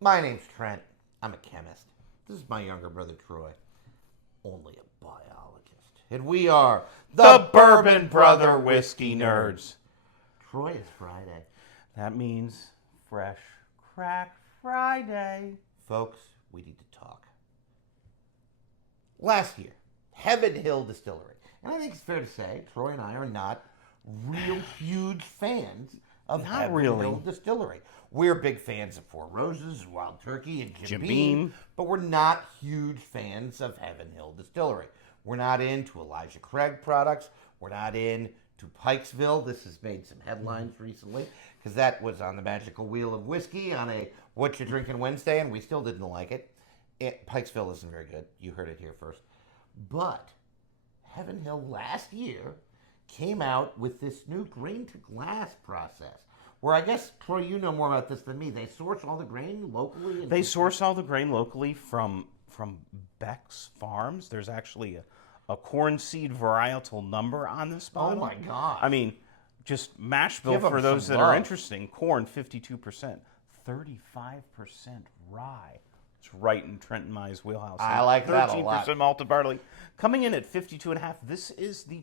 My name's Trent. I'm a chemist. This is my younger brother, Troy. Only a biologist. And we are The Bourbon Brother Whiskey Nerds. Troy, it's Friday. That means Fresh Crack Friday. Folks, we need to talk. Last year, Heaven Hill Distillery. And I think it's fair to say, Troy and I are not real huge fans of Not Heaven really. Hill Distillery. We're big fans of Four Roses, Wild Turkey, and Jim Jim Beam, Beam. but we're not huge fans of Heaven Hill Distillery. We're not into Elijah Craig products. We're not into Pikesville. This has made some headlines recently because that was on the magical wheel of whiskey on a What You Drinking Wednesday, and we still didn't like it. Pikesville isn't very good. You heard it here first. But Heaven Hill last year came out with this new grain to glass process. Where I guess, Troy, you know more about this than me. They source all the grain locally? They source all the grain locally from Beck's Farms. There's actually a corn seed varietal number on this bottle. Oh, my God. I mean, just mash bill Give 'em for those some that are love. interesting. Corn, 52%. 35% rye. It's right in Trent and Mai's wheelhouse. I like that a lot. 13% malted barley. Coming in at 52.5. This is the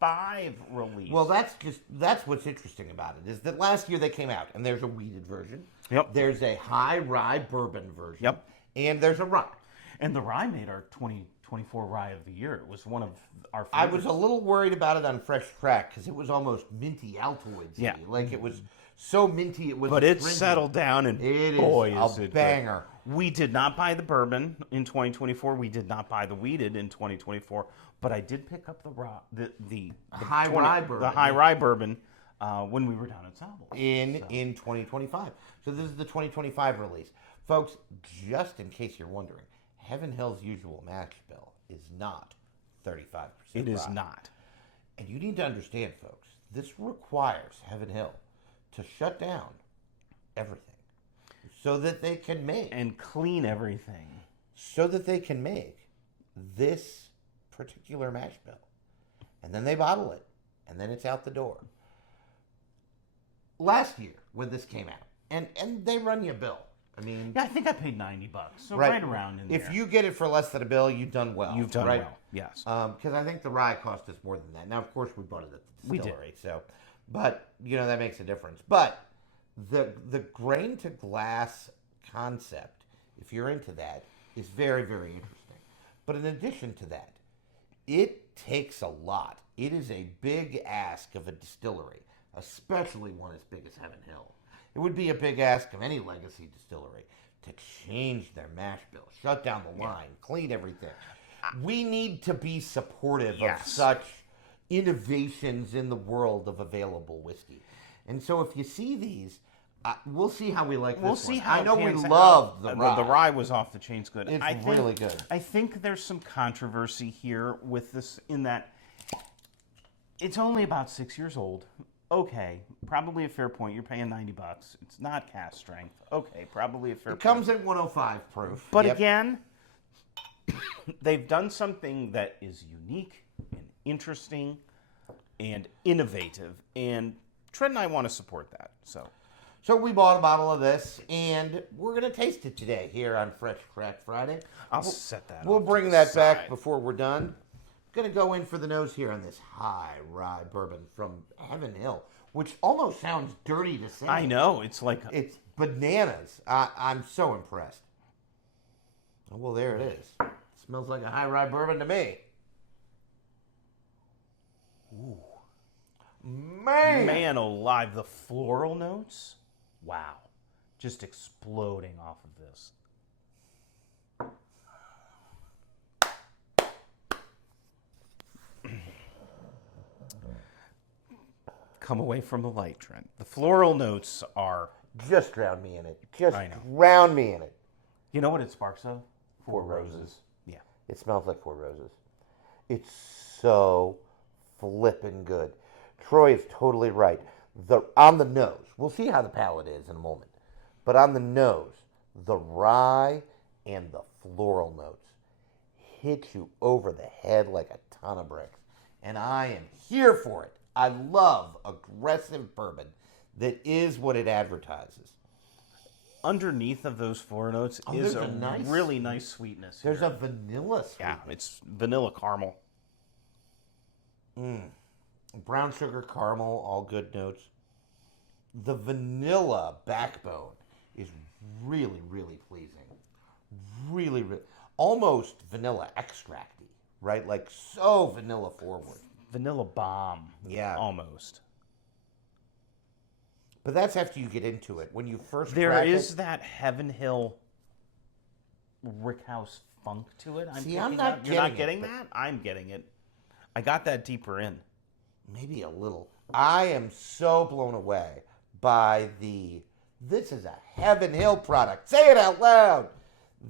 2025 release. Well, that's what's interesting about it, is that last year they came out, and there's a wheated version. Yep. There's a high rye bourbon version. Yep. And there's a rye. And the rye made our 2024 rye of the year. It was one of our I favorites. was a little worried about it on Fresh Crack because it was almost minty Altoids. Yeah. Like it was so minty it was But it astringent. settled down, and It boy, is is a it good. banger. We did not buy the bourbon in 2024. We did not buy the wheated in 2024. But I did pick up the High rye bourbon. the high rye bourbon when we were down at Salvo. in 2025. So this is the 2025 release. Folks, just in case you're wondering, Heaven Hill's usual mash bill is not 35% It is rye. not. And you need to understand, folks, this requires Heaven Hill to shut down everything so that they can make And clean everything. this particular mash bill. And then they bottle it, and then it's out the door. Last year, when this came out, and they run you a bill. I mean, Yeah, I think I paid $90, so right. right around in If there. you get it for less than a bill, you've done well. You've done right? well, yes. Because I think the rye cost us more than that. Now, of course, we bought it at the We did. distillery, so, but that makes a difference. But the grain to glass concept, if you're into that, is very, very interesting. But in addition to that, it takes a lot. It is a big ask of a distillery, especially one as big as Heaven Hill. It would be a big ask of any legacy distillery to change their mash bill, shut down the line, clean everything. We need to be supportive of Yes. such innovations in the world of available whiskey. And so if you see these, we'll see how we like this We'll see one. how I know it we pans out. loved the rye. The rye was off the chains good. It's I think, really good. I think there's some controversy here with this in that it's only about 6 years old. Okay, probably a fair point. You're paying $90. It's not cast strength. Okay, probably a fair It point. comes at 105 proof. But Yep. again, they've done something that is unique and interesting and innovative, and Trent and I want to support that. So we bought a bottle of this, and we're going to taste it today here on Fresh Crack Friday. I'll set that We'll off to bring the that back side. before we're done. Going to go in for the nose here on this high rye bourbon from Heaven Hill, which almost sounds dirty to say. I know, it's like It's bananas. I'm so impressed. Oh, well, there it is. Smells like a high rye bourbon to me. Ooh. man alive, the floral notes. Wow. Just exploding off of this. Come away from the light, Trent. The floral notes are, Just drown me in it. Just I know. drown me in it. you know what it sparks of? Four Roses. Yeah. It smells like Four Roses. It's so flippin' good. Troy is totally right. On the nose, we'll see how the palate is in a moment, but on the nose, the rye and the floral notes hit you over the head like a ton of bricks. And I am here for it. I love aggressive bourbon that is what it advertises. underneath of those floral notes is there's a a nice really nice sweetness. There's here. a vanilla sweetness. Yeah, it's vanilla caramel. Brown sugar, caramel, all good notes. The vanilla backbone is really, really pleasing. Really, really, almost vanilla extracty, right? Like so vanilla forward. Vanilla bomb. Yeah. Almost. But that's after you get into it. When you first There crack is it, that Heaven Hill Rickhouse funk to it. See, I'm picking not up. You're not getting getting it, that? I'm getting it. I got that deeper in. maybe a little. I am so blown away by this is a Heaven Hill product. Say it out loud.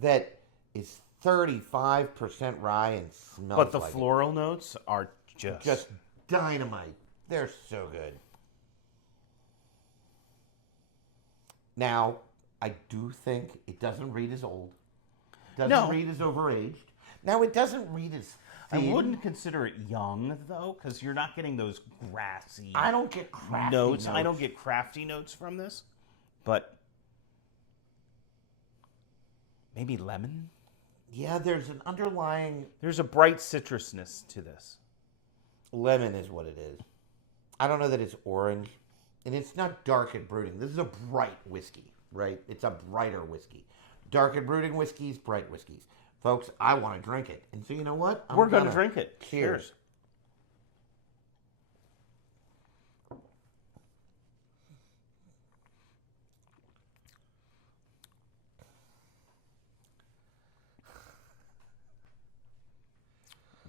That is 35% rye and smells But the like floral notes are just dynamite. They're so good. Now, I do think it doesn't read as old. Doesn't No. read as overaged. Now, it doesn't read as I thin. wouldn't consider it young, though, because you're not getting those grassy I don't get crafty notes. I don't get crafty notes from this. But maybe lemon? Yeah, there's an underlying There's a bright citrusness to this. lemon is what it is. I don't know that it's orange. And it's not dark and brooding. This is a bright whiskey, right? It's a brighter whiskey. Dark and brooding whiskeys, bright whiskeys. Folks, I want to drink it. And so you know what? We're going to drink it. Cheers.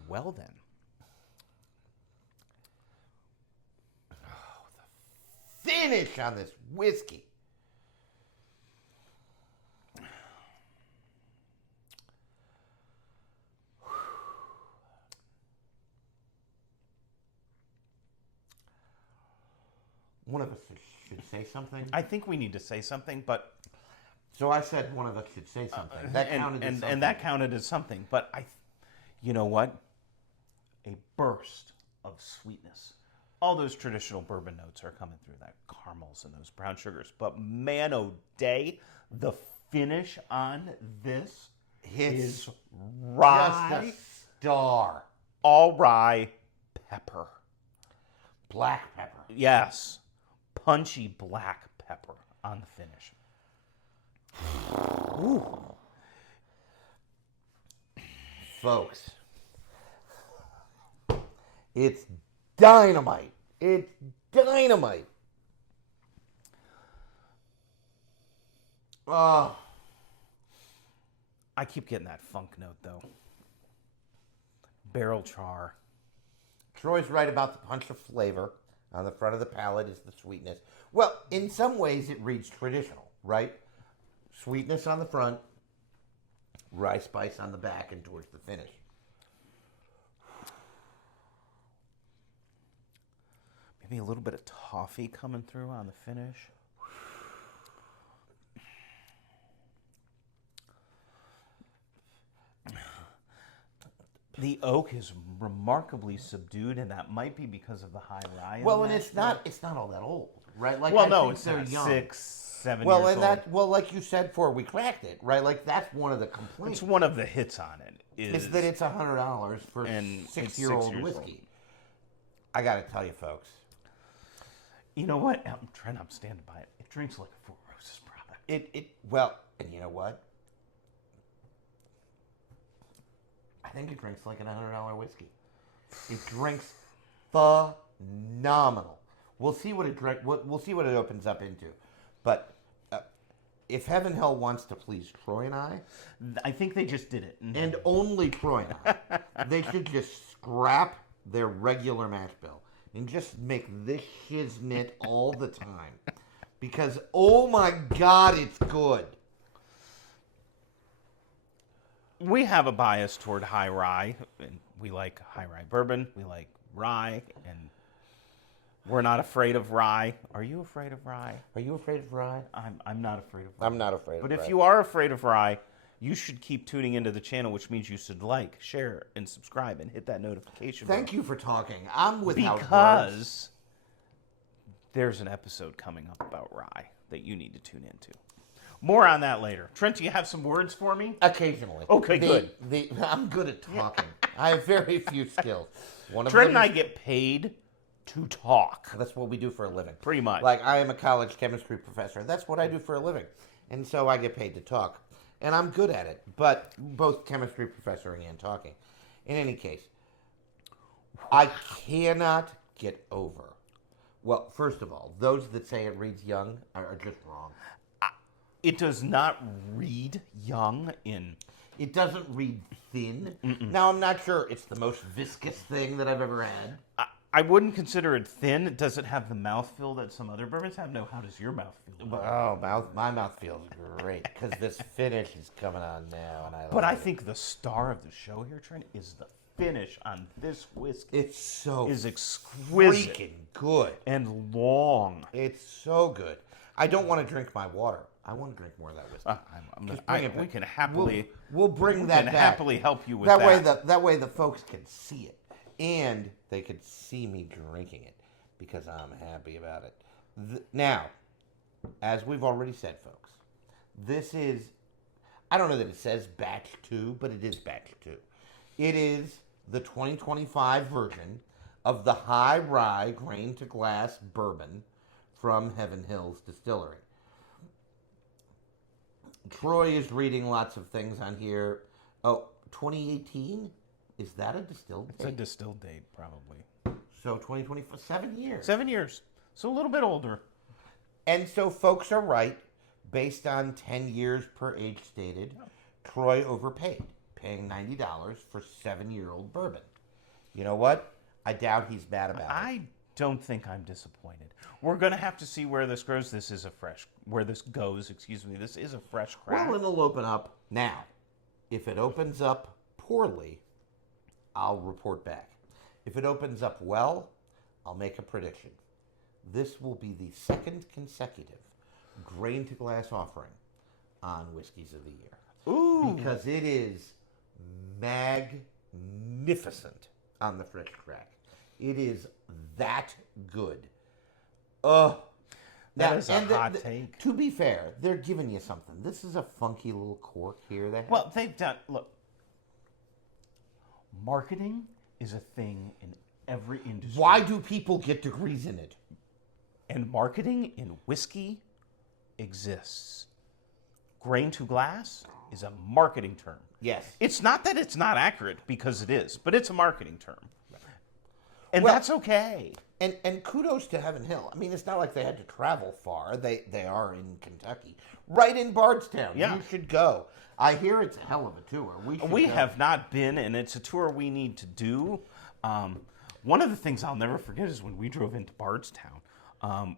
Well, then. Finish on this whiskey. One of us should say something. I think we need to say something, but So I said one of us should say something. That counted as something. and that counted as something. But you know what? A burst of sweetness. All those traditional bourbon notes are coming through, that caramels and those brown sugars. But man, oh day, the finish on this is rye, Just a star. all rye, pepper. Black pepper. Yes, punchy black pepper on the finish. Ooh. Folks, it's dynamite. It's dynamite. Oh, I keep getting that funk note though. Barrel char. Troy's right about the punch of flavor. On the front of the palate is the sweetness. Well, in some ways it reads traditional, right? Sweetness on the front, rye spice on the back and towards the finish. Maybe a little bit of toffee coming through on the finish. The oak is remarkably subdued, and that might be because of the high rye. in Well, the and mash it's not all that old, right? Like Well, I no, think it's they're not young. 6, 7 Well, years and old. that like you said before we cracked it, right? Like that's one of the complaints. It's one of the hits on it. Is that it's $100 for And it's 6-year-old 6 years whiskey. old. I got to tell you, folks, You know what? I'm standing by it. It drinks like a Four Roses product. well, and you know what? I think it drinks like a $100 whiskey. It drinks phenomenal. We'll see what we'll see what it opens up into. But if Heaven Hill wants to please Troy and I think they just did it. and only Troy and I, they should just scrap their regular mash bill and just make this shiznit all the time. Because, oh my God, it's good. We have a bias toward high rye, and we like high rye bourbon. We like rye, and we're not afraid of rye. Are you afraid of rye? Are you afraid of rye? I'm not afraid of rye. I'm not afraid of But rye. if you are afraid of rye, you should keep tuning into the channel, which means you should like, share, and subscribe, and hit that notification bell. Thank you for talking. I'm without words. Because there's an episode coming up about rye that you need to tune into. More on that later. Trent, do you have some words for me? Occasionally. Okay, good. I'm good at talking. I have very few skills. One of Trent them and I is- get paid to talk. That's what we do for a living. Pretty much. Like, I am a college chemistry professor. That's what I do for a living. And so I get paid to talk. And I'm good at it, but both chemistry professoring and talking. In any case, I cannot get over. Well, first of all, those that say it reads young are just wrong. It does not read young in... It doesn't read thin. Now, I'm not sure it's the most viscous thing that I've ever had. I wouldn't consider it thin. Does it have the mouthfeel that some other bourbons have? No, how does your mouth feel? Oh, my mouth feels great because this finish is coming on now, and But I love it. think the star of the show here, Trent, is the finish on this whiskey. It's so Is exquisite freaking good. and long. It's so good. I don't want to drink my water. I want to drink more of that whiskey. Just bring it We back. can happily We'll bring that can back. happily help you with that that. way that way the folks can see it, and they could see me drinking it because I'm happy about it. Now, as we've already said, folks, this is, I don't know that it says batch 2, but it is batch 2. It is the 2025 version of the high rye grain to glass bourbon from Heaven Hills Distillery. Troy is reading lots of things on here. Oh, 2018? Is that a distilled It's a date? distilled date, probably. So 2024, 7 years. 7 years. So a little bit older. And so folks are right. Based on 10 years per age stated, Troy overpaid, paying $90 for 7-year-old bourbon. You know what? I doubt he's mad about it. I don't think I'm disappointed. We're going to have to see where this grows. This is a fresh, where this goes, excuse me. This is a fresh crack. Well, it'll open up. Now, if it opens up poorly, I'll report back. If it opens up well, I'll make a prediction. This will be the second consecutive grain to glass offering on Whiskeys of the Year. Ooh. Because it is magnificent on the fresh crack. It is that good. That is a hot take. To be fair, they're giving you something. This is a funky little cork here. Well, they've done, look, marketing is a thing in every industry. Why do people get degrees in it? And marketing in whiskey exists. Grain to glass is a marketing term. Yes. It's not that it's not accurate, because it is, but it's a marketing term. And Well- that's okay. And kudos to Heaven Hill. I mean, it's not like they had to travel far. They are in Kentucky, right in Bardstown. Yeah. You should go. I hear it's a hell of a tour. We go. have not been, and it's a tour we need to do. One of the things I'll never forget is when we drove into Bardstown.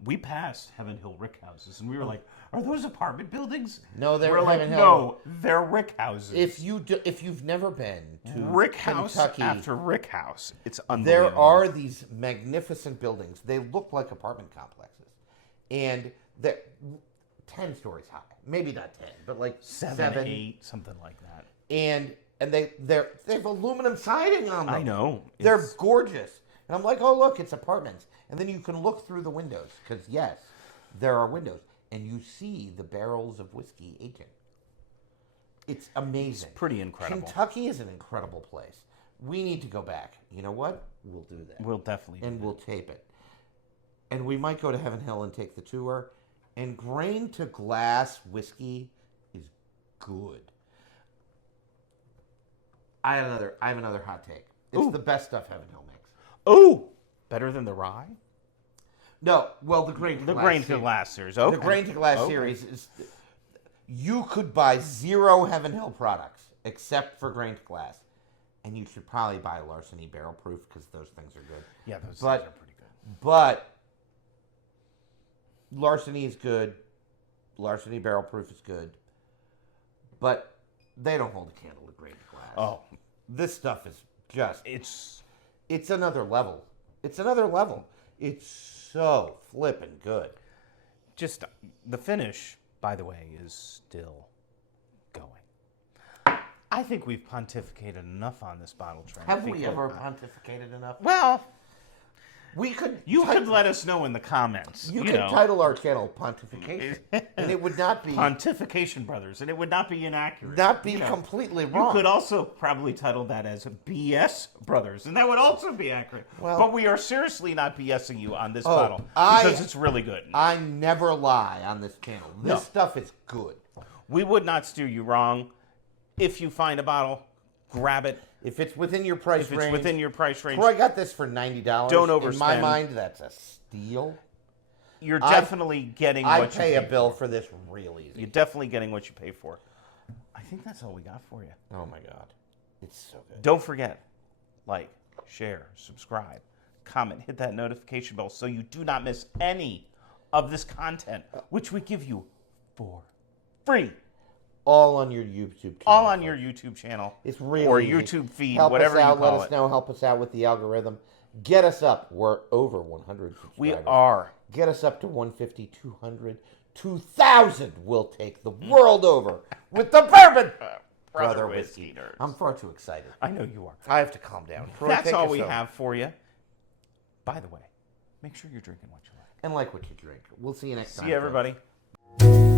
We passed Heaven Hill rick houses, and we were like, "Are those apartment buildings?" No, they're we're like, Heaven Hill. "No, they're rick houses." If you've never been to rick house Kentucky, after rick house, it's there unbelievable. are these magnificent buildings. They look like apartment complexes, and they're 10 stories high. Maybe not 10, but like 7, 8, something like that. And they have aluminum siding on them. I know. They're It's- gorgeous. And I'm like, oh, look, it's apartments. And then you can look through the windows, because, yes, there are windows. And you see the barrels of whiskey aging. It's amazing. It's pretty incredible. Kentucky is an incredible place. We need to go back. You know what? We'll do that. We'll definitely do And we'll tape it. And we might go to Heaven Hill and take the tour. And grain to glass whiskey is good. I have another hot take. It's Ooh. the best stuff Heaven Hill makes. Oh, better than the rye? No, well, the grain to The glass. grain to series- glass series. Okay. The grain to glass Okay. series is. You could buy 0 Heaven Hill products except for grain to glass, and you should probably buy Larceny Barrel Proof because those things are good. Yeah, those But- things are pretty good. But Larceny is good. Larceny Barrel Proof is good. But they don't hold a candle to grain to glass. Oh, This stuff is just, it's it's another level. It's another level. It's so flippin' good. just the finish, by the way, is still going. I think we've pontificated enough on this bottle, Trent. I Have think we we're- ever pontificated enough? Well, We could. You could let us know in the comments. You could title our channel Pontification, and it would not be Pontification Brothers, and it would not be inaccurate. not be completely wrong. You could also probably title that as BS Brothers, and that would also be accurate. Well- but we are seriously not BSing you on this bottle because it's really good. I never lie on this channel. This stuff is good. We would not steer you wrong. If you find a bottle, grab it. If it's within your price If range. it's within your price range, Troy got this for $90. Don't In my overspend. mind, that's a steal. you're definitely getting I'd what you pay a pay bill for. for this real easy. You're definitely getting what you pay for. I think that's all we got for you. Oh my God. It's so good. Don't forget, like, share, subscribe, comment, hit that notification bell so you do not miss any of this content, which we give you for free. All on your YouTube channel. All on your YouTube channel. It's really or easy. YouTube feed, Help whatever us out, you call let us it. know. Help us out with the algorithm. Get us up. We're over 100 subscribers. We are. Get us up to 150, 200, 2,000. We'll take the world over with the Bourbon Brother Whiskey Nerds. I'm far too excited. I know you are. I have to calm down. Troy, That's take all us we home. have for you. By the way, make sure you're drinking what you like. And like what you drink. We'll see you next time. See you, folks. everybody.